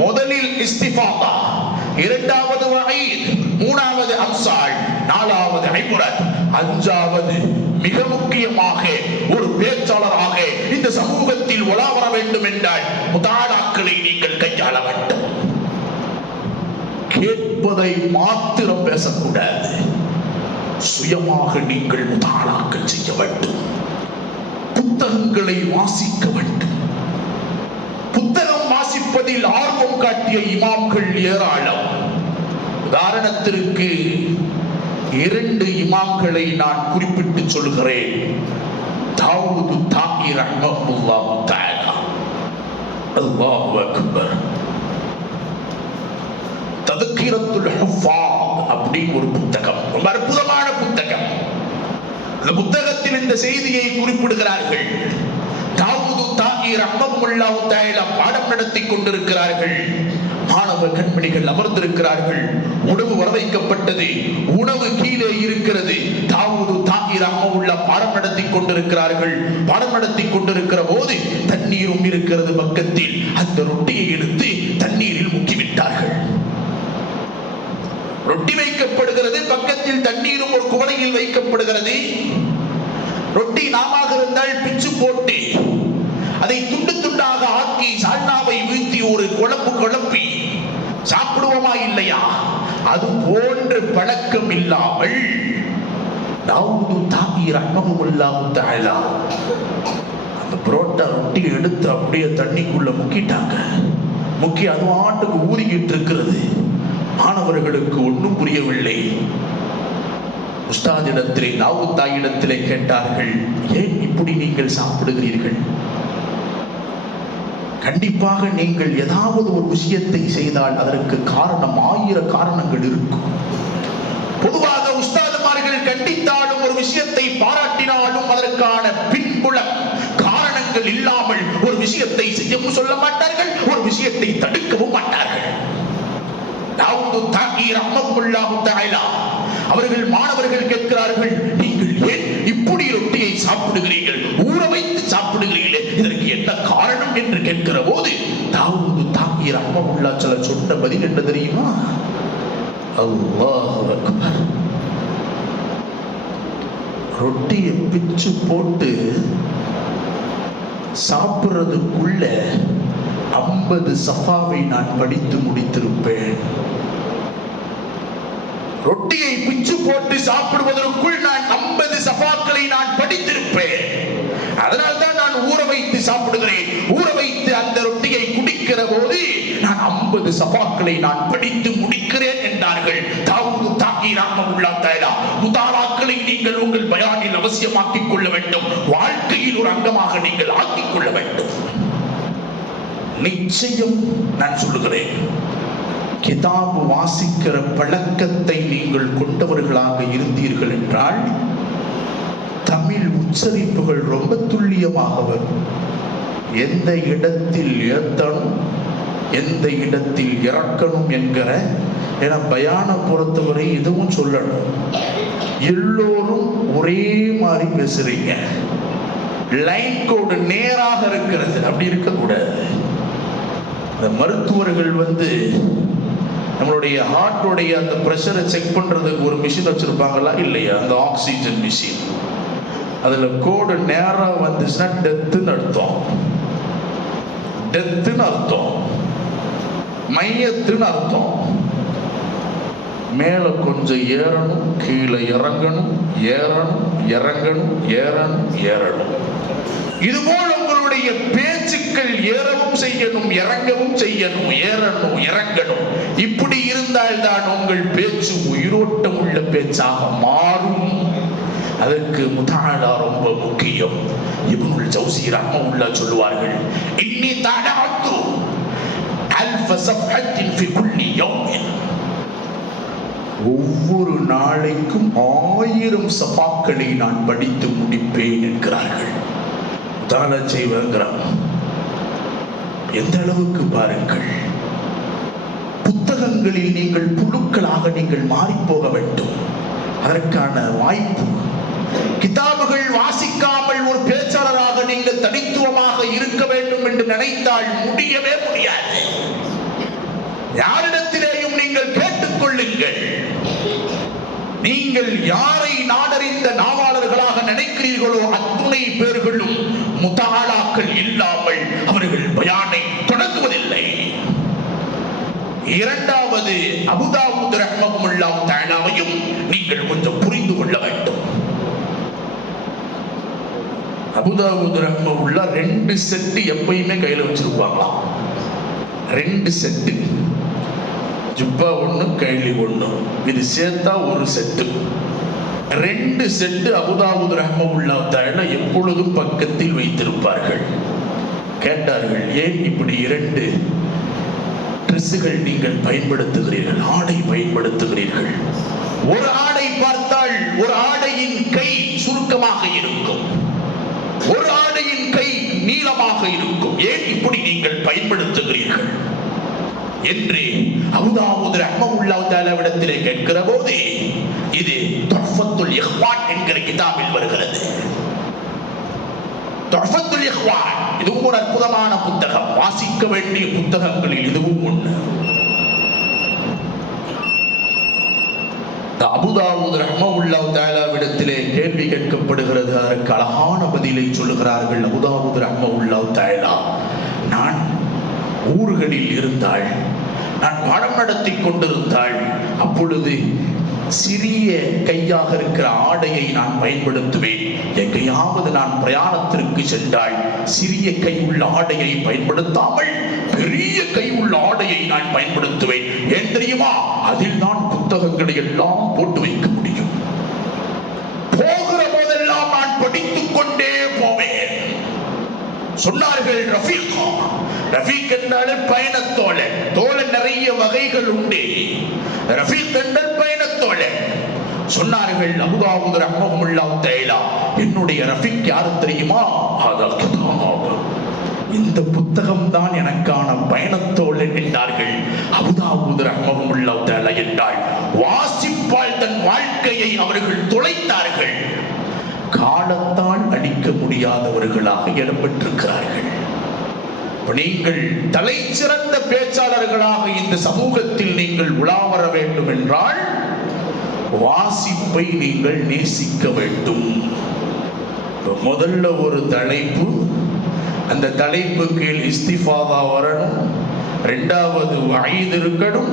முதலில் இஸ்திஃபாதா, இரண்டாவது வஈத், மூணாவது அம்சால், நாலாவது இப்ரத், அஞ்சாவது மிக முக்கியமாக ஒரு பேச்சாளராக இந்த சமூகத்தில் உலா வர வேண்டும் என்றால் முதாலாக்களை நீங்கள் கையாள வேண்டும். கேட்பதை மாத்திரம் பேசக்கூடாது, சுயமாக நீங்கள் முதாலாக்கள் செய்ய வேண்டும். புத்தகங்களை வாசிக்க வேண்டும். புத்தகம் வாசிப்பதில் ஆர்வம் காட்டிய இமாம்கள் ஏராளம். உதாரணத்திற்கு 2 இமாம்களை நான் குறிப்பிட்டு சொல்கிறேன். தாவூது தாஇ ரஹ்மத்துல்லாஹு தஆலா, அல்லாஹு அக்பர். தத்கிரத்துல் ஹுஃபாத் அப்படின்னு ஒரு புத்தகம், ரொம்ப அற்புதமான புத்தகம். அந்த புத்தகத்தில் இந்த செய்தியை குறிப்பிடுகிறார்கள். தாவூது தாஇ ரஹ்மத்துல்லாஹு தஆலா பாடம் நடத்தி கொண்டிருக்கிறார்கள். மாணவ கண்மணிகள் அமர்ந்திருக்கிறார்கள். உணவு வரவைக்கப்பட்டது. உணவு கீழே இருக்கிறது. தாவூது தாஇ ரஹ்மத்துல்லாஹ் பாடம் நடத்தி கொண்டிருக்கிறார்கள். பாடம் நடத்தி கொண்டிருக்கிற போது தண்ணீரும் இருக்கிறது பக்கத்தில். அந்த ரொட்டியை எடுத்து தண்ணீரில் முக்கிவிட்டார்கள். ரொட்டி வைக்கப்படுகிறது, பக்கத்தில் தண்ணீரும் ஒரு குவளையில் வைக்கப்படுகிறது. ரொட்டி நாமாக இருந்தால் பிச்சு போட்டு அதை துண்டு துண்டாக ஆக்கி சால்னாவை வீழ்த்தி ஒரு குழம்பு குழப்பி சாப்பிடுவோமா இல்லையா? அது போன்ற பழக்கம் இல்லாமல் தாவூது தாஇ ரஹ்மத்துல்லாஹு தஆலா அந்த புரோட்டா ரொட்டி எடுத்து அப்படியே தண்ணிக்குள்ள முக்கிட்டாங்க. முக்கி அது ஆட்டுக்கு ஊறிக்கிட்டு இருக்கிறது. மாணவர்களுக்கு ஒன்றும் புரியவில்லை. உஸ்தாதிடத்திலே, தாவூது தாயிடத்திலே கேட்டார்கள், ஏன் இப்படி நீங்கள் சாப்பிடுகிறீர்கள்? கண்டிப்பாக நீங்கள் ஏதாவது ஒரு விஷயத்தை செய்தால் அதற்கு காரணம், 1000 காரணங்கள் இருக்கும். பொதுவாக உஸ்தாதுமார்கள் கண்டித்தாலும் ஒரு விஷயத்தை பாராட்டினாலும் அதற்கான பின்புல காரணங்கள் இல்லாமல் ஒரு விஷயத்தை செய்யவும் சொல்ல மாட்டார்கள், ஒரு விஷயத்தை தடுக்கவும் மாட்டார்கள். தாவூது தாஇ ரஹ்மத்துல்லாஹு தஆலா அவர்கள் மாணவர்கள் கேட்கிறார்கள், நீங்கள் ஏன் இப்படி ரொட்டியை சாப்பிடுகிறீர்கள், ஊற வைத்து சாப்பிடுகிறீர்களே, இதற்கு என்ன காரணம் என்று கேட்கிற போது தாவூது தாஇ ரஹ்மத்துல்லாஹ் சொன்ன பதில் என்ன தெரியுமா? அல்லாஹு அக்பர். ரொட்டியை பிச்சு போட்டு சாப்பிடுறதுக்குள்ள 50 சஃபாவை நான் படித்து முடித்திருப்பேன். ரொட்டியை பிச்சு போட்டு சாப்பிடுவதற்குள் நான் 50 சஃபாக்களை நான் படித்திருப்பேன். அதனால்தான் நான் ஊற வைத்து சாப்பிடுகிறேன். ஊற வைத்து அந்த ரொட்டியை குடிக்கிற போது நான் 50 சஃபாக்களை நான் படித்து முடிக்கிறேன் என்றார்கள் தாவூது தாஇ ரஹ்மத்துல்லாஹு தஆலா. முதாலாக்களை நீங்கள் உங்கள் பயானில் அவசியமாக்கிக் கொள்ள வேண்டும். வாழ்க்கையில் ஒரு அங்கமாக நீங்கள் ஆக்கிக் கொள்ள வேண்டும். நிச்சயம் நான் சொல்லுகிறேன், கிதாபு வாசிக்கிற பழக்கத்தை நீங்கள் கொண்டவர்களாக இருந்தீர்கள் என்றால் தமிழ் உச்சரிப்புகள் ரொம்ப துல்லியமாக வரும். எந்த இடத்தில் ஏத்தணும், எந்த இடத்தில் இறக்கணும் என்கிற, என பயான பொறுத்தவரை இதுவும் சொல்லணும். எல்லோரும் ஒரே மாதிரி பேசுறீங்க, லைன் கோடு நேராக இருக்கிறது, அப்படி இருக்கக்கூடாது. இந்த மருத்துவர்கள் நம்மளுடைய ஹார்ட்டோடைய அந்த பிரஷரை செக் பண்றதுக்கு ஒரு மிஷின் வச்சிருப்பாங்களா இல்லையா? அந்த ஆக்சிஜன் மிஷின். அதுல கோடு நேரா வந்துச்சுன்னா டெத்துன்னு அர்த்தம். டெத்துன்னு அர்த்தம், மையத்துன்னு அர்த்தம். மேல கொஞ்சம் ஏறணும், கீழே இறங்கணும், ஏறணும், இறங்கணும், ஏறணும், ஏறணும். இதுபோல் உங்களுடைய பேச்சுக்கள் ஏறவும் செய்யணும், இறங்கவும் செய்யணும், ஏறணும், இறங்கணும். இப்படி இருந்தால் தான் உங்கள் பேச்சு உயிரோட்டம் உள்ள பேச்சாக மாறும். அதற்கு முதாலா ரொம்ப முக்கியம். இப்னுல் ஜௌசி ரஹ்மத்துல்லாஹ் சொல்லுவார்கள், இன்னி தஅத்து அல்ஃப ஸஃபஹத்தின் ஃபி குல்லி யௌமின். ஒவ்வொரு நாளைக்கும் 1000 சஃபாக்களை நான் படித்து முடிப்பேன் என்கிறார்கள். முதாலா செய்வாங்கிறான். எந்த அளவுக்கு பாருங்கள், புத்தகங்களில் நீங்கள் புழுக்களாக நீங்கள் மாறி போக வேண்டும். அதற்கான வாய்ப்பு. கிதாபுகள் வாசிக்காமல் ஒரு பேச்சாளராக நீங்கள் தனித்துவமாக இருக்க வேண்டும் என்று நினைத்தால் முடியவே முடியாது. யாரிடத்திலேயும் நீங்கள் கேட்டுக்கொள்ளுங்கள். நீங்கள் யாரை நாடறிந்த நாவாளர்களாக நினைக்கிறீர்களோ அத்துணை பேர்களும் முதாலாக்கள் இல்லாமல் அவர்கள் பயானை தொடங்குவதில்லை. இரண்டாவது, அபூ தாவூத் ரஹ்மஹுல்லாஹு தஆலாவையும் நீங்கள் கொஞ்சம் புரிந்து கொள்ள வேண்டும். அபூ தாவூத் ரஹ்மஹுல்லாஹ் 2 செட்டு எப்பயுமே கையில வச்சிருப்பாங்களாம். 2 செட்டு, ஜுப்பா 1, கைலி 1, இது சேர்த்தா 1 செட்டு. 2 செட்டு அபூ தாவூத் ரஹ்மஹுல்லாஹு தஆலா எப்பொழுதும் பக்கத்தில் வைத்திருப்பார்கள். கேட்டார்கள், ஏன் இப்படி 2 ட்ரெஸ்ஸுகள் நீங்கள் பயன்படுத்துகிறீர்கள், ஆடை பயன்படுத்துகிறீர்கள்? ஒரு ஆடை பார்த்தால் ஒரு ஆடையின் கை சுருக்கமாக இருக்கும், ஒரு ஆடையின் கை நீளமாக இருக்கும், ஏன் இப்படி நீங்கள் பயன்படுத்துகிறீர்கள் என்று அபூ தாவூத் ரஹ்மஹுல்லாஹு தஆலாவிடத்திலே கேட்கிற போது, இது துஹ்ஃபத்துல் இஹ்வான் என்கிற கிதாபில் வருகிறது. துஹ்ஃபத்துல் இஹ்வான் இதுவும் ஒரு அற்புதமான புத்தகம், வாசிக்க வேண்டிய புத்தகங்களில் இதுவும் ஒன்று. அபூ தாவூத் ரஹ்மஹுல்லாஹு தஆலாவிடத்திலே கேள்வி கேட்கப்படுகிறது. அதற்கு அழகான பதிலை சொல்லுகிறார்கள் அபூ தாவூத் ரஹ்மஹுல்லாஹு தஆலா, நான் ஊர்களில் இருந்தால், நான் பாடம் நடத்தி கொண்டிருந்தால், அப்பொழுது சிறிய கையாக இருக்கிற ஆடையை நான் பயன்படுத்துவேன். எங்கேயாவது நான் பிரயாணத்திற்கு சென்றால் சிறிய கை உள்ள ஆடையை பயன்படுத்தாமல் பெரிய கை உள்ள ஆடையை நான் பயன்படுத்துவேன். ஏன் தெரியுமா? அதில் நான் புத்தகங்களை எல்லாம் போட்டு வைக்க முடியும். போகிற போதெல்லாம் நான் படித்துக் கொண்டே போவேன். சொன்னார்கள், ரஃபீக் என்றாலே பயணத்தோழன். தோழன் நிறைய வகைகள் உண்டு. ரஃபீக் என்றால் பயணத்தோழன். சொன்னார்கள் அபூ தாவூத் ரஹ்மஹுல்லாஹு தஆலா, என்னுடைய ரஃபீக் யாரு தெரியுமா? இந்த புத்தகம் தான் எனக்கான பயணத்தோழன் என்றார்கள். அபூ தாவூத் ரஹ்மஹுல்லாஹு தஆலா என்றால் வாசிப்பால் தன் வாழ்க்கையை அவர்கள் தொலைத்தார்கள். காலத்தால் அடிக்க முடியாதவர்களாக இடம்பெற்றிருக்கிறார்கள். நீங்கள் தலை சிறந்த பேச்சாளர்களாக இந்த சமூகத்தில் நீங்கள் உலா வர வேண்டும் என்றால் வாசிப்பை நீங்கள் நேசிக்க வேண்டும். முதல்ல ஒரு தலைப்பு, அந்த தலைப்பு கீழ் இஸ்திஃபாதா வரணும். 2வது வஈத் இருக்கணும்.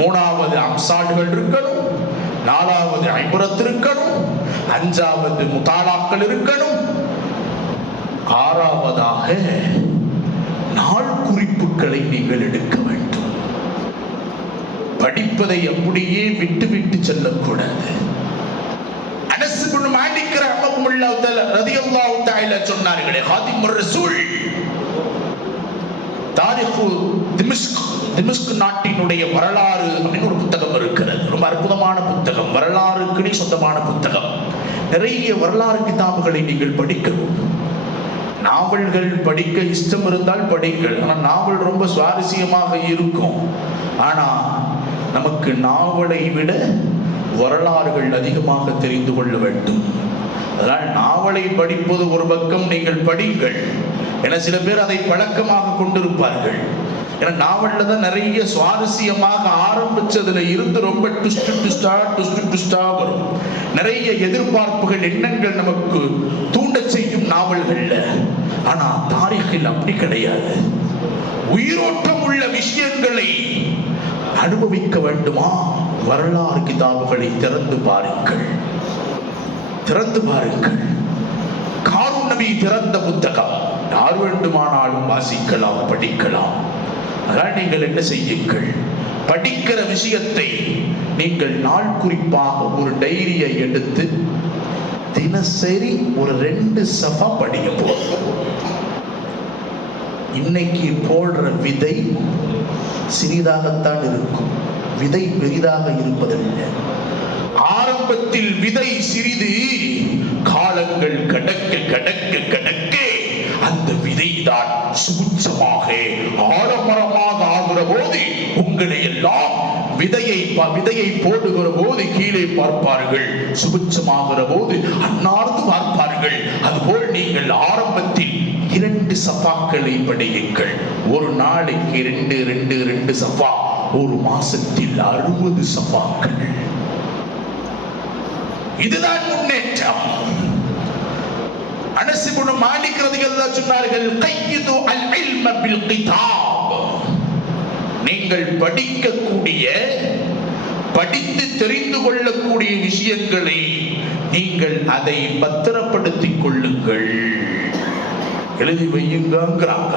3வது அம்சால்கள் இருக்கணும். 4வது இப்ரத் இருக்கணும். 5வது முதாலாக்கள் இருக்கணும். 6வதாக நாள் குறிப்புகளை நீங்கள் எடுக்க வேண்டும். படிப்பதை அப்படியே விட்டு விட்டு செல்லக்கூடாது. அனஸ் இப்னு மாலிக் ரலியல்லாஹு தஆலா சொன்னார்களே, ஹாதிமுர் ரசூல், தாரிகு திமிஷ்க் நாட்டினுடைய வரலாறு அப்படின்னு ஒரு புத்தகம் இருக்கிறது. ரொம்ப அற்புதமான புத்தகம், வரலாறுக்கு சொந்தமான புத்தகம். நிறைய வரலாறு கிதாபுகளை நீங்கள் படிக்கணும். நாவல்கள் படிக்க இஷ்டம் இருந்தால் படிங்கள். ஆனால் நாவல் ரொம்ப சுவாரஸ்யமாக இருக்கும். ஆனால் நமக்கு நாவலை விட வரலாறுகள் அதிகமாக தெரிந்து கொள்ள வேண்டும். அதனால் நாவலை படிப்பது ஒரு பக்கம், நீங்கள் படிங்கள். என சில பேர் அதை பழக்கமாக கொண்டிருப்பார்கள். ஏன்னா நாவல்ல தான் நிறைய சுவாரஸ்யமாக ஆரம்பிச்சதுல இருந்து ரொம்ப ட்விஸ்டா வரும். நிறைய எதிர்பார்ப்புகள், எண்ணங்கள் நமக்கு தூண்ட செய்யும் நாவல்கள்ல. ஆனா தாரீகில் அப்படி கிடையாது. உயிரோட்டம் உள்ள விஷயங்களை அனுபவிக்க வேண்டுமா? வரலாறு கிதாபுகளை திறந்து பாருங்கள். காரூன் நபி திறந்த புத்தகம், யார் வேண்டுமானாலும் வாசிக்கலாம், படிக்கலாம். அதனால் நீங்கள் என்ன செய்யுங்கள், படிக்கிற விஷயத்தை நீங்கள் நாள் குறிப்பாக ஒரு டைரியை எடுத்து தினசரி ஒரு 2 சஃபா படிக்க போதும். இன்னைக்கு போடுற விதை சிறிதாகத்தான் இருக்கும், விதை பெரிதாக இருப்பதில்லை. ஆரம்பத்தில் விதை சிறிது, காலங்கள் கடக்க கடக்க கடக்க அந்த விதைதான் சூட்சமாக ஆலமரமாக ஆகிற போது உங்களை எல்லாம் விதையை போடுகிற போது கீழே பார்ப்பார்கள், சுபிட்சமாகிற போது அன்னார்ந்து பார்ப்பார்கள். அதுபோல் நீங்கள் ஆரம்பத்தில் 2 சஃபாக்களை படியுங்கள். ஒரு நாளைக்கு 2 சஃபா ஒரு மாசத்தில் 60 சஃபாக்கள். இதுதான் முன்னேற்றம். அனஸ் இப்னு மாலிக் ரலியல்லாஹு சொன்னார்கள், கையிது அல் இல்ம பில் கிதாப். நீங்கள் படிக்கக்கூடிய, படித்து தெரிந்து கொள்ளக்கூடிய விஷயங்களை நீங்கள் அதை பத்திரப்படுத்திக் கொள்ளுங்கள், எழுதி வையுங்கிறாங்க.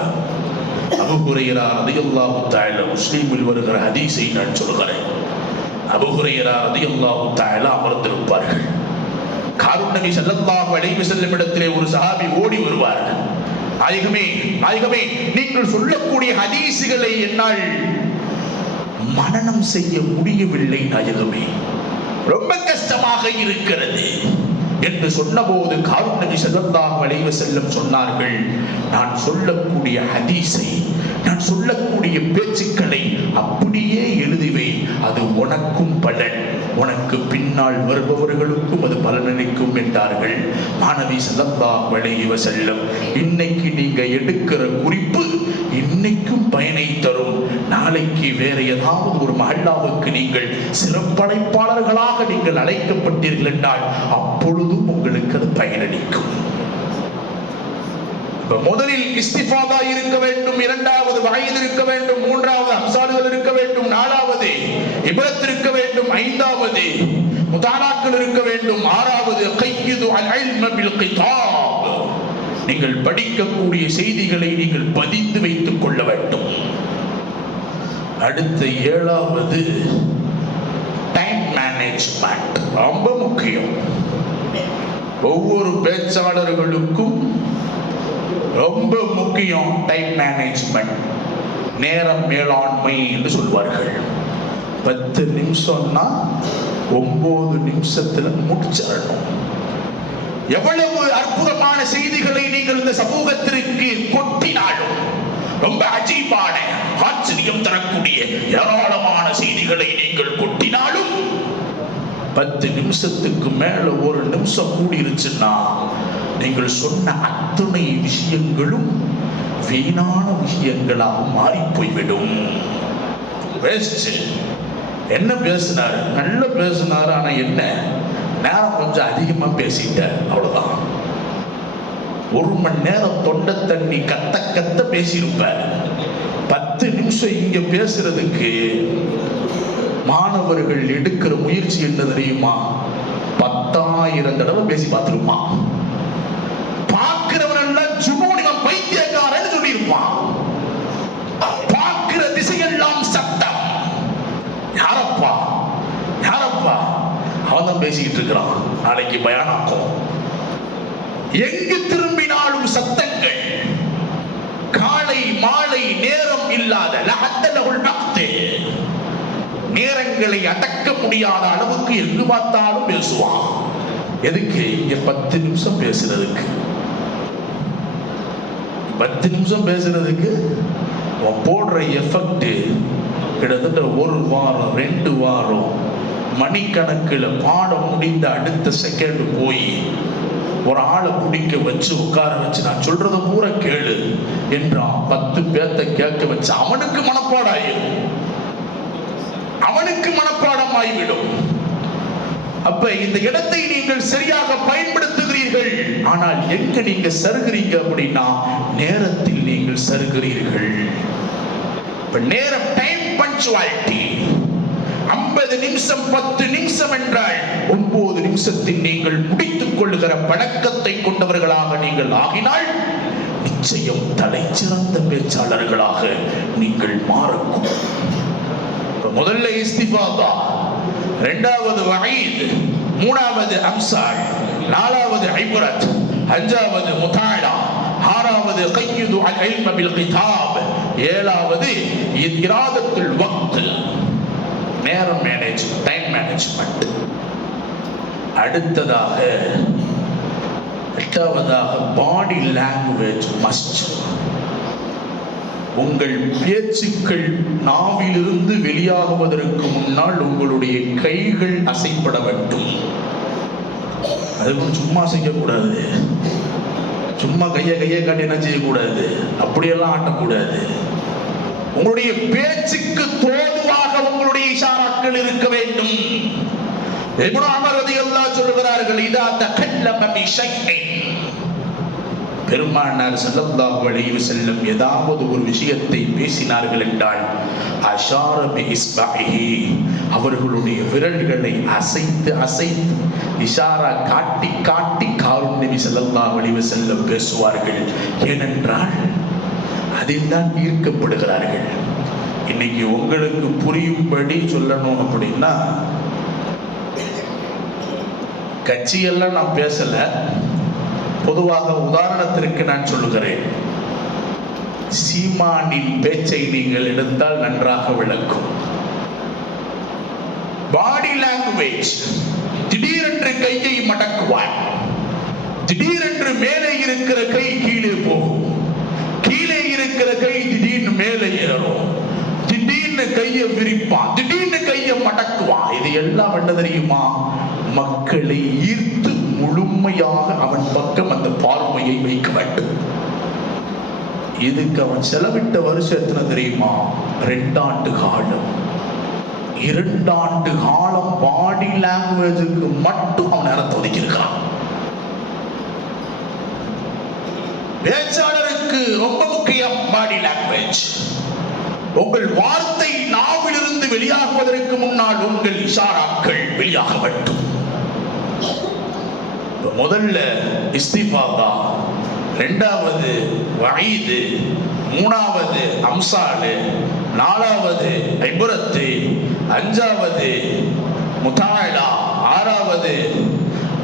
அபூ ஹுரைரா ரலியல்லாஹு தஆலா, முஸ்லிமில் வருகிற ஹதீஸை நான் சொல்கிறேன். அபூ ஹுரைரா ரலியல்லாஹு தஆலா அமர்ந்திருப்பார்கள். காரூன் நபி ஸல்லல்லாஹு அலைஹி வஸல்லம் இடத்திலே ஒரு சஹாபி ஓடி வருவார். நாயகமே, நாயகமே, நீங்கள் சொல்லக்கூடிய ஹதீஸுகளை என்னால் மனனம் செய்ய முடியவில்லை நாயகமே, ரொம்ப கஷ்டமாக இருக்கிறது என்று சொன்னபோது காரூன் நபி ஸல்லல்லாஹு அலைஹி வஸல்லம் சொன்னார்கள், நான் சொல்லக்கூடிய ஹதீஸை, நான் சொல்லக்கூடிய பேச்சுக்களை அப்படியே எழுதிவை, அது உனக்கும் பலன், உனக்கு பின்னால் வருபவர்களுக்கும் அது பலனளிக்கும் என்றார்கள். மாணவி ஸல்லல்லாஹு அலைஹி வஸல்லம், இன்னைக்கு நீங்க எடுக்கிற குறிப்பு இன்னைக்கும் பயனை தரும். நாளைக்கு வேற ஏதாவது ஒரு மஹல்லாவுக்கு நீங்கள் சிறப்படைப்பாளர்களாக நீங்கள் அழைக்கப்பட்டீர்கள் என்றால் அப்பொழுதும் உங்களுக்கு அது பயனளிக்கும். முதலில் இஸ்திஃபாதா இருக்க வேண்டும், இரண்டாவது வயது இருக்க வேண்டும், மூன்றாவது அம்சால்கள் இருக்க வேண்டும், நாலாவது இப்ரத் இருக்க வேண்டும், ஐந்தாவது முதாலாக்கள் இருக்க வேண்டும், ஆறாவது கையிது அல் இல்ம பில் கிதாப். நீங்கள் படிக்கக்கூடிய செய்திகளை நீங்கள் பதிந்து வைத்துக் கொள்ள வேண்டும். அடுத்த ஏழாவது டைம் மேனேஜ்மெண்ட், ரொம்ப முக்கியம். ஒவ்வொரு பேச்சாளர்களுக்கும் ரொம்ப முக்கியம் டைம் மேனேஜ்மெண்ட், நேரம் மேலாண்மை என்று சொல்வார்கள். 10 நிமிஷம்னா 9 நிமிஷத்துல முடிச்சிடணும். எவ்வளவு அற்புதமான செய்திகளை நீங்கள் இந்த சமூகத்திற்கு கொட்டினாலும், ரொம்ப அஜீபான, ஆச்சரியம் தரக்கூடிய ஏராளமான செய்திகளை நீங்கள் கொட்டினாலும் 10 நிமிஷத்துக்கு மேல 1 நிமிஷம் கூடிருச்சுன்னா நீங்கள் சொன்ன அத்தனை விஷயங்களும் வீணான விஷயங்களாக மாறி போய்விடும். என்ன பேசினாரு, நல்ல பேசினாரு, ஆனா என்ன நேரம் கொஞ்சம் அதிகமா பேசிட்ட, அவ்வளவுதான். 1 மணி நேரம் தொண்டை தண்ணி கத்த கத்த பேசியிருப்ப. 10 நிமிஷம் இங்க பேசுறதுக்கு மாணவர்கள் எடுக்கிற முயற்சி என்ன தெரியுமா? 10,000 தடவை பேசி பார்த்துருமா. பார்க்கிறவனெல்லாம் ஜுனூனிவன் பைத்தியக்காரன்னு சொல்லியிருப்பான். பார்க்கிற திசையெல்லாம் சத்தம். யாரப்பா யாரப்பா, அவன் தான் பேசிக்கிட்டு இருக்கிறான், நாளைக்கு பயானாக்கும். எங்கு திரும்பினாலும் சத்தங்கள், காலை மாலை நேரம் இல்லாத நேரங்களை அடக்க முடியாத அளவுக்கு எங்கு பார்த்தாலும் பேசுவான். எதுக்கு? இங்க 10 நிமிஷம் பேசுறதுக்கு. 10 நிமிஷம் பேசுறதுக்கு போடுற எஃபெக்ட் கிட்டத்தட்ட 1 வாரம் 2 வாரம் மணிக்கணக்கில் பாடம் முடிந்த அடுத்த செகண்ட் போய் ஒரு ஆளை பிடிக்க வச்சு உட்கார வச்சு நான் சொல்றத பூரா கேளு என்றான். 10 பேர்த்த கேட்க வச்சு அவனுக்கு மனப்பாடாயிடும், அவனுக்கு மனப்பாடம் ஆகிவிடும். அப்ப இந்த இடத்தை நீங்கள் சரியாக பயன்படுத்துகிறீர்கள். ஆனால் எங்க நீங்க சருகிறீங்க அப்படின்னா நேரத்தில் நீங்கள் சருகிறீர்கள். இப்ப நேரம், டைம் பஞ்சுவாலிட்டி. 50 நிமிஷம் 10 நிமிஷம் என்றால் 9 நிமிஷத்தில் நீங்கள் முடித்துக் கொள்ளுகிற பழக்கத்தை கொண்டவர்களாக நீங்கள் ஆகினால் நிச்சயம் தலை சிறந்த பேச்சாளர்களாக நீங்கள் மாறக்கும். முதல்ல இஸ்திஃபாதா, இரண்டாவது வஈத், மூணாவது அம்சால், நாலாவது இப்ரத், அஞ்சாவது முதாலா, ஆறாவது கையிது அல் இல்ம பில் கிதாப், ஏழாவது இராதத்துல் வக்த், நேரம் மேனேஜ், டைம் மேனேஜ்மெண்ட். அடுத்ததாக 8வதாக பாடி லாங்குவேஜ் மஸ்ட். உங்கள் பேச்சுக்கள் நாவிலிருந்து வெளியாகுவதற்கு முன்னால் உங்களுடைய கைகள் அசைப்பட வேண்டும். அது சும்மா செய்யக்கூடாது, சும்மா கையை காட்டி என்ன செய்யக்கூடாது, அப்படியெல்லாம் ஆட்டக்கூடாது. உங்களுடைய பேச்சுக்கு தோதுவாக உங்களுடைய இஷாராக்கள் இருக்க வேண்டும். இப்னு உமர் ரலியல்லாஹு சொல்கிறார்கள், இதா தகல்லம பிஷைஇன், பெருமானார் ஸல்லல்லாஹு அலைஹி வஸல்லம் ஏதாவது ஒரு விஷயத்தை பேசினார்கள் என்றால் அஷார பி இஸ்பஹி, அவர்களுடைய விரல்களை அசைத்து அசைத்து இஷாரா காட்டி காட்டி காரும் நபி ஸல்லல்லாஹு அலைஹி வஸல்லம் பேசுவார்கள். ஏனென்றால் அதில் தான் ஈர்க்கப்படுகிறார்கள். இன்னைக்கு உங்களுக்கு புரியும்படி சொல்லணும் அப்படின்னா, கட்சியெல்லாம் நான் பேசல, பொதுவாக உதாரணத்திற்கு நான் சொல்லுகிறேன். சீமானின் பேச்சை நீங்கள் எடுத்தால் நன்றாக விளக்கும். பாடி லாங்குவேஜ், திடீரென்று கையை மடக்குவான், திடீரென்று மேலே இருக்கிற கை கீழே போகும், கீழே இருக்கிற கை திடீர்னு மேலே ஏறும், திடீர்னு கையை விரிப்பான், திடீர்னு கையை மடக்குவான். இது எல்லாம் என்ன தெரியுமா? மக்களை ஈர்த்து முழுமையாக அவன் பக்கம் அந்த பார்வையை வைக்க வேண்டும். இதுக்கு அவன் செலவிட்ட வருஷம் எத்தனை தெரியுமா? 2 ஆண்டு காலம். 2 ஆண்டு காலம் பாடி லாங்குவேஜுக்கு மட்டும் அவன் நேரத்தை ஒதுக்கியிருக்கான். பேச்சாளருக்கு ரொம்ப முக்கியம் பாடி லாங்குவேஜ். உங்கள் வார்த்தை நாவிலிருந்து வெளியாகுவதற்கு முன்னால் உங்கள் இஷாராக்கள் வெளியாக வேண்டும். முதல்ல இஸ்திஃபாதா, 2வது வஈது, 3வது அம்சாலு, 4வது இப்ரத்து, 5வது முதாலா, 6வது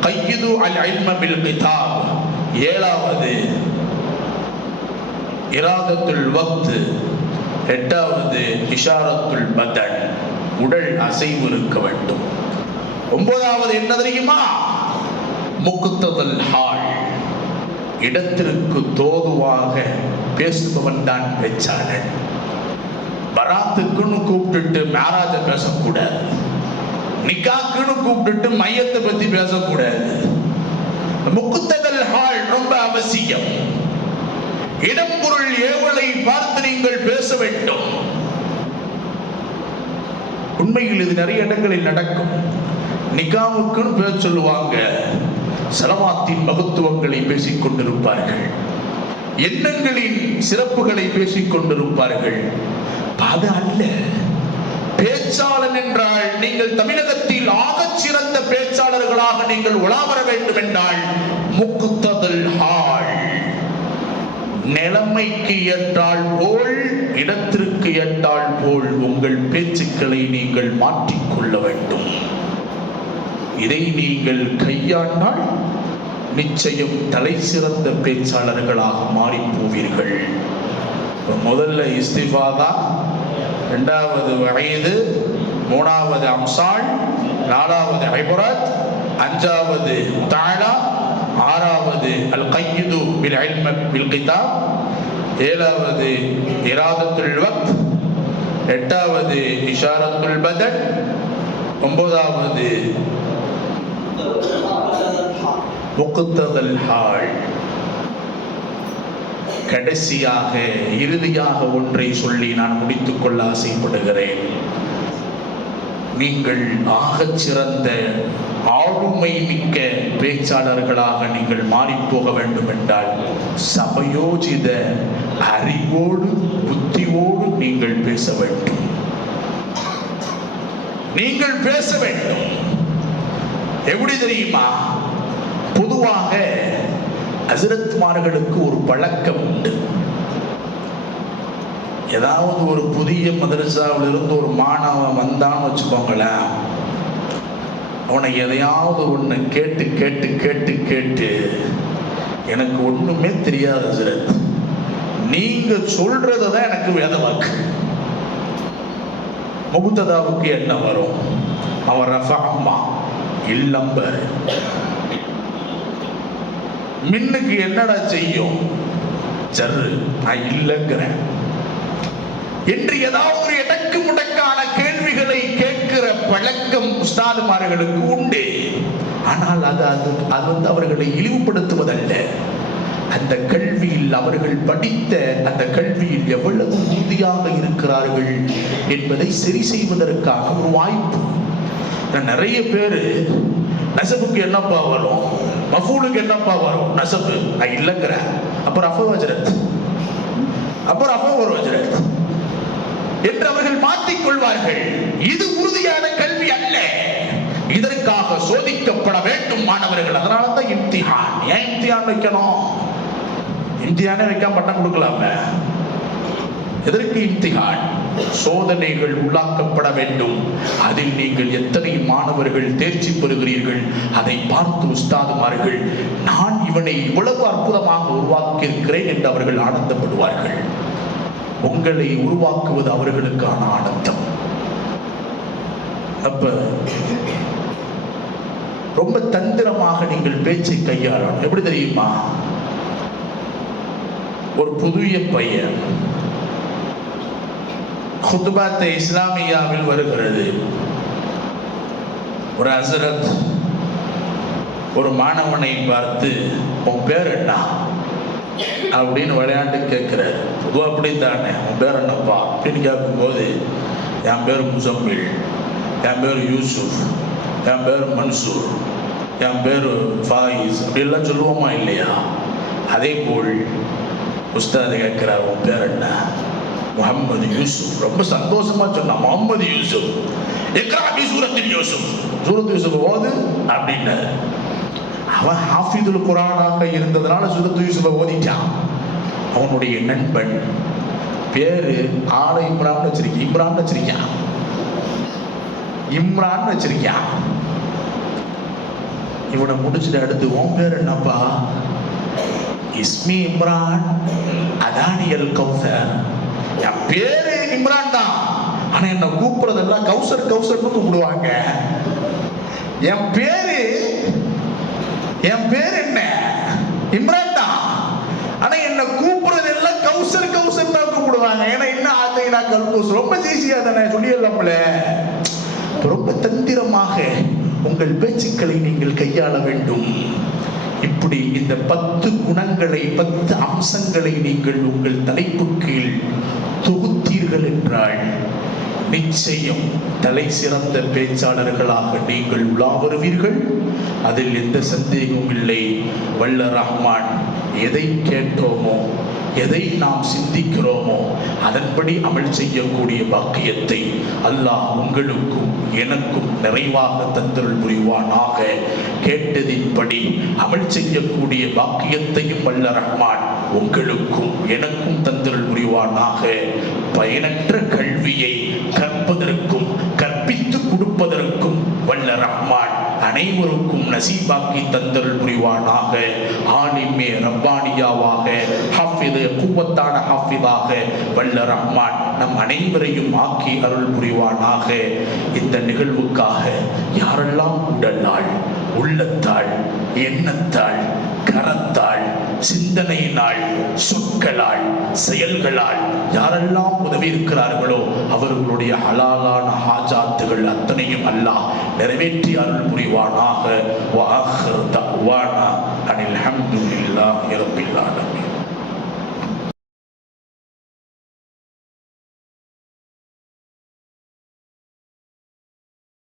கையிது அல் இல்ம பில் கிதாப், 7வது இராதத்துல் வக்த், 8வது இஷாரத்துல் பதன், உடல் அசைவு இருக்க வேண்டும். 9வது என்ன தெரியுமா? முக்ததல் ஹால், இடத்திற்கு தோதுவாக பேசுபவன் தான் பேச்சாளர். பராத்துக்குன்னு கூப்பிட்டுட்டு மேராஜ பேசக்கூடாது, நிக்காக்குன்னு கூப்பிட்டுட்டு மையத்தை பத்தி பேசக்கூடாது. முக்ததல் ஹால் ரொம்ப அவசியம். இடம் பொருள் ஏவலை பார்த்து நீங்கள் பேச வேண்டும். உண்மையில் இது நிறைய இடங்களில் நடக்கும். நிக்காவுக்குன்னு பேச சொல்லுவாங்க, சலவாத்தின் மகத்துவங்களை பேசிக் கொண்டிருப்பார்கள், எண்ணங்களின் சிறப்புகளை பேசிக் கொண்டிருப்பார்கள். அது அல்ல பேச்சாளன் என்றால். நீங்கள் தமிழகத்தில் ஆகச் சிறந்த பேச்சாளர்களாக நீங்கள் உலாவர வேண்டும் என்றால் முக்ததல் ஹால், நிலைமைக்கு ஏற்றால் போல், இடத்திற்கு ஏற்றால் போல் உங்கள் பேச்சுக்களை நீங்கள் மாற்றிக்கொள்ள வேண்டும். இதை நீங்கள் கையாண்டால் நிச்சயம் தலை சிறந்த பேச்சாளர்களாக மாறி போவீர்கள். முதல்ல இஸ்திஃபாதா, 2வது வஈது, 3வது அம்சால், 4வது இப்ரத், 5வது முதாலா, 6வது அல் கையிது பில் இல்ம பில் கிதாப், 7வது இராதத்துல் வக்த், 8வது இஷாரத்துல் பதன், 9வது முக்ததல் ஹால். கடைசியாக இறுதியாக ஒன்றை சொல்லி நான் முடித்துக் கொள்ள ஆசைப்படுகிறேன். நீங்கள் ஆகச் சிறந்த ஆளுமை மிக்க பேச்சாளர்களாக நீங்கள் மாறிப்போக வேண்டும் என்றால் சமயோஜித அறிவோடு புத்தியோடு நீங்கள் பேச வேண்டும். நீங்கள் பேச வேண்டும். எப்படி தெரியுமா? பொதுவாக ஹஸ்ரத்மார்களுக்கு ஒரு பழக்கம் உண்டு. ஏதாவது ஒரு புதிய மதரசாவில் இருந்து ஒரு மாணவன் வந்தான்னு வச்சுக்கோங்களேன், அவனை எதையாவது ஒன்று கேட்டு கேட்டு கேட்டு கேட்டு எனக்கு ஒண்ணுமே தெரியாது ஹஸ்ரத், நீங்க சொல்றதுதான் எனக்கு வேத வாக்கு. முகுத்ததாவுக்கு என்ன வரும்? அவன் ரஃபஅம்மா இல்லம்பர். மின்னுக்கு என்னடா செய்யும்? ஜர்ரு, நான் இல்லைங்கிறேன் என்று ஏதாவது ஒரு இடக்கு முடக்கான கேள்விகளை கேட்கிற பழக்கம் உஸ்தாதுமார்களுக்கு உண்டு. ஆனால் அது அவர்களை இழிவுபடுத்துவதல்ல, அந்த கல்வியில் அவர்கள் படித்த அந்த கல்வியில் எவ்வளவு உறுதியாக இருக்கிறார்கள் என்பதை சரி செய்வதற்காக ஒரு வாய்ப்பு. நிறைய பேரு நசபுக்கு என்னப்பா வரும், மஃபூலுக்கு என்னப்பா வரும், நசபு நான் இல்லைங்கிறேன், அப்புறம் அஃப வஜ்ரத், அப்புறம் அஃப ஒரு வஜ்ரத் என்று அவர்கள் மாற்றிக்கொள்வார்கள். இது உறுதியான கல்வி அல்ல. இதற்காக சோதிக்கப்பட வேண்டும் மாணவர்கள். அதனால தான் இம்திஹான். ஏன் இம்திஹான் வைக்கணும்? இம்திஹானே வைக்காம பட்டம் கொடுக்கலாமே. எதற்கு இம்திஹான்? சோதனைகள் உள்ளாக்கப்பட வேண்டும். அதில் நீங்கள் எத்தனை மாணவர்கள் தேர்ச்சி பெறுகிறீர்கள் அதை பார்த்து உஸ்தாதுமார்கள் நான் இவனை இவ்வளவு அற்புதமாக உருவாக்கி இருக்கிறேன் என்று அவர்கள் ஆனந்தப்படுவார்கள். உங்களை உருவாக்குவது அவர்களுக்கான ஆனந்தம். அப்ப ரொம்ப தந்திரமாக நீங்கள் பேச்சை கையாளணும். எப்படி தெரியுமா? ஒரு புதிய பையன் குத்பாத் இஸ்லாமியாவில் வருகிறது. ஒரு ஹஸ்ரத் ஒரு மாணவனை பார்த்து உன் பேர் என்ன அப்படின்னு விளையாட்டு கேட்கிறார். பொதுவாக அப்படித்தானே, உன் பேர் என்னப்பா அப்படின்னு கேட்கும்போது என் பேர் முசம்மில், என் பேர் யூசுப், என் பேர் மன்சூர், என் பேர் ஃபாயிஸ் அப்படிலாம் சொல்லுவோமா இல்லையா? அதே போல் உஸ்தாது கேட்கிறார் உன் பேர் என்ன? முஹம்மது யூசுப். ரொம்ப சந்தோஷமா சொன்னா முஹம்மது யூசுப். இக்ரா பி சூரத்தில் யூசுப், சூரத் யூசுப் ஓது அப்படின்னாரு. அவன் ஹாஃபிதுல் குர்ஆனாக இருந்ததனால சூரத் யூசுஃபை ஓதிட்டான். அவனுடைய நண்பன் பேரு ஆல இம்ரான் வச்சிருக்கான். இம்ரான் வச்சிருக்கான். இம்ரான் வச்சிருக்கான். இவனை முடிச்சுட்டு அடுத்து உன் பேர் என்னப்பா? இஸ்மி இம்ரான் அதானியல் கௌசர். என் பேரு இம்ரான் தான், ஆனா என்ன கூப்பிடுறதெல்லாம் கௌசர் கௌசர்னு கூப்பிடுவாங்க. என் பேரு என்ன? இம்ரான் தான், ஆனா என்ன கூப்பிடுறது எல்லாம் கௌசர் கௌசர் தான் கூப்பிடுவாங்க. ஏன்னா என்ன ஆத்தைனா கல்கூஸ் ரொம்ப ஈஸியா தானே சொல்லிடலாம்ல. ரொம்ப தந்திரமாக உங்கள் பேச்சுக்களை நீங்கள் கையாள வேண்டும். இப்படி இந்த 10 குணங்களை 10 அம்சங்களை நீங்கள் உங்கள் தலைப்பு கீழ் தொகுத்தீர்கள் என்றால் நிச்சயம் தலை சிறந்த பேச்சாளர்களாக நீங்கள் உலா வருவீர்கள். அதில் எந்த சந்தேகமும் இல்லை. வல்ல ரஹ்மான் எதை கேட்டோமோ, எதை நாம் சிந்திக்கிறோமோ அதன்படி அமல் செய்யக்கூடிய பாக்கியத்தை அல்லாஹ் உங்களுக்கும் எனக்கும் நிறைவாக தந்தருள் புரிவானாக. கேட்டதின்படி அமல் செய்யக்கூடிய பாக்கியத்தையும் வல்ல ரஹ்மான் உங்களுக்கும் எனக்கும் தந்தருள் புரிவானாக. பயனற்ற கல்வியை கற்பதற்கும் கற்பித்து கொடுப்பதற்கும் வல்ல ரஹ்மான் அனைவருக்கும் நசீபாக்கி தந்தருள் புரிவானாக. ஆலிமே ரப்பானியாவாக ஹாஃபிது குவத்தான ஹாஃபிதாக வல்ல ரஹ்மான் நம் அனைவரையும் ஆக்கி அருள் புரிவானாக. இந்த நிகழ்வுக்காக யாரெல்லாம் உடலால், உள்ளத்தால், எண்ணத்தால், கரத்தால், சிந்தனையினால், சொற்களால், செயல்களால் யாரெல்லாம் உதவி இருக்கிறார்களோ அவர்களுடைய ஹலாலான ஹாஜாத்துகள் அத்தனையும் அல்லாஹ் நிறைவேற்றி அருள் புரிவானாக. வ ஆகிரு தஅவானா அனில் ஹம்துலில்லாஹி ரப்பில் ஆலமீன்.